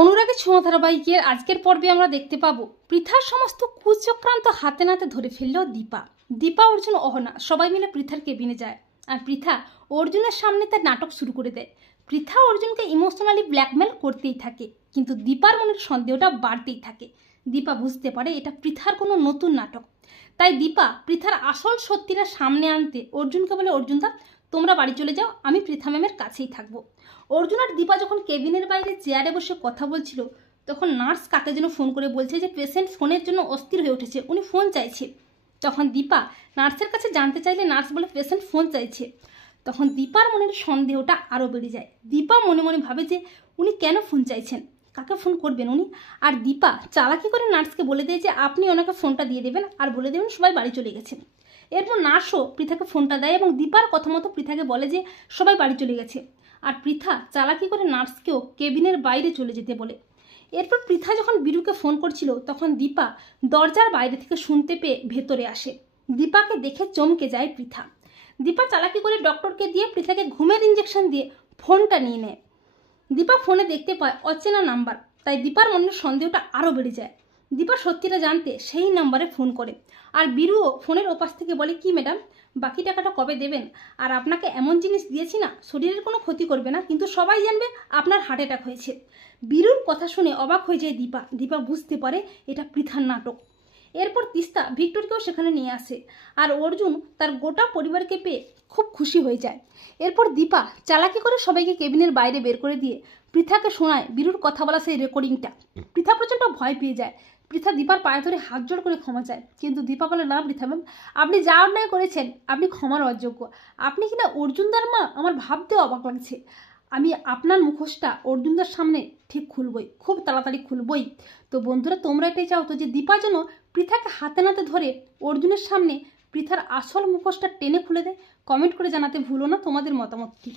অনুরাগের ছোঁয়া ধারাবাহিকের আজকের পর্বে আমরা দেখতে পাবো পৃথার সমস্ত কুচক্রান্ত হাতে নাতে ধরে ফেললো দীপা অর্জুন অহনা সবাই মিলে পৃথার কেবিনে যায়। আর পৃথা অর্জুনের সামনে তার নাটক শুরু করে দেয়। পৃথা অর্জুনকে ইমোশনালি ব্ল্যাকমেল করতেই থাকে, কিন্তু দীপার মনের সন্দেহটা বাড়তেই থাকে। দীপা বুঝতে পারে এটা পৃথার কোনো নতুন নাটক। তাই দীপা পৃথার আসল সত্যিটা সামনে আনতে অর্জুনকে বলে, অর্জুনদা তোমরা বাড়ি চলে যাও, আমি পৃথা ম্যামের কাছেই থাকবো। অর্জুন আর দীপা যখন কেবিনের বাইরে চেয়ারে বসে কথা বলছিল, তখন নার্স কাকে যেন ফোন করে বলছে যে পেশেন্ট ফোনের জন্য অস্থির হয়ে উঠেছে, উনি ফোন চাইছে। তখন দীপা নার্সের কাছে জানতে চাইলে নার্স বলে পেশেন্ট ফোন চাইছে। তখন দীপার মনের সন্দেহটা আরও বেড়ে যায়। দীপা মনে মনে ভাবে যে উনি কেন ফোন চাইছেন, কাকে ফোন করবেন উনি। আর দীপা চালাকি করে নার্সকে বলে দেয় যে আপনি ওনাকে ফোনটা দিয়ে দেবেন আর বলে দেবেন সবাই বাড়ি চলে গেছেন। এরপর নার্সও পৃথাকে ফোনটা দেয় এবং দীপার কথা মতো পৃথাকে বলে যে সবাই বাড়ি চলে গেছে। আর পৃথা চালাকি করে নার্সকেও কেবিনের বাইরে চলে যেতে বলে। এরপর পৃথা যখন বীরুকে ফোন করছিল, তখন দীপা দরজার বাইরে থেকে শুনতে পেয়ে ভেতরে আসে। দীপাকে দেখে চমকে যায় পৃথা। দীপা চালাকি করে ডক্টরকে দিয়ে পৃথাকে ঘুমের ইঞ্জেকশন দিয়ে ফোনটা নিয়ে নেয়। দীপা ফোনে দেখতে পায় অচেনা নাম্বার, তাই দীপার মনের সন্দেহটা আরও বেড়ে যায়। দীপা সত্যিটা জানতে সেই নাম্বারে ফোন করে। আর বীরুও ফোনের ওপাশ থেকে বলে, কি ম্যাডাম বাকি টাকাটা কবে দেবেন? আর আপনাকে এমন জিনিস দিয়েছি না, শরীরের কোনো ক্ষতি করবে না, কিন্তু সবাই জানবে আপনার হার্ট অ্যাটাক হয়েছে। বীরুর কথা শুনে অবাক হয়ে যায় দীপা বুঝতে পারে এটা পৃথার নাটক। এরপর তিস্তা ভিক্টরকেও সেখানে নিয়ে আসে। আর অর্জুন তার গোটা পরিবারকে পেয়ে খুব খুশি হয়ে যায়। এরপর দীপা চালাকি করে সবাইকে কেবিনের বাইরে বের করে দিয়ে পৃথাকে শোনায় বীরুর কথা বলা সেই রেকর্ডিংটা। পৃথা প্রচণ্ড ভয় পেয়ে যায়। পৃথা দীপার পায়ে ধরে হাত জোড় করে ক্ষমা চায়, কিন্তু দীপা বলে, না পৃথা ম্যাম, আপনি যা অন্যায় করেছেন আপনি ক্ষমার অযোগ্য। আপনি কিনা অর্জুনদার মা, আমার ভাবতেও অবাক লাগছে। আমি আপনার মুখোশটা অর্জুনদার সামনে ঠিক খুলবই, খুব তাড়াতাড়ি খুলবই। তো বন্ধুরা, তোমরা এটাই চাও তো যে দীপা যেন পৃথাকে হাতে নাতে ধরে অর্জুনের সামনে পৃথার আসল মুখোশটা টেনে খুলে দেয়? কমেন্ট করে জানাতে ভুলো না তোমাদের মতামতটি।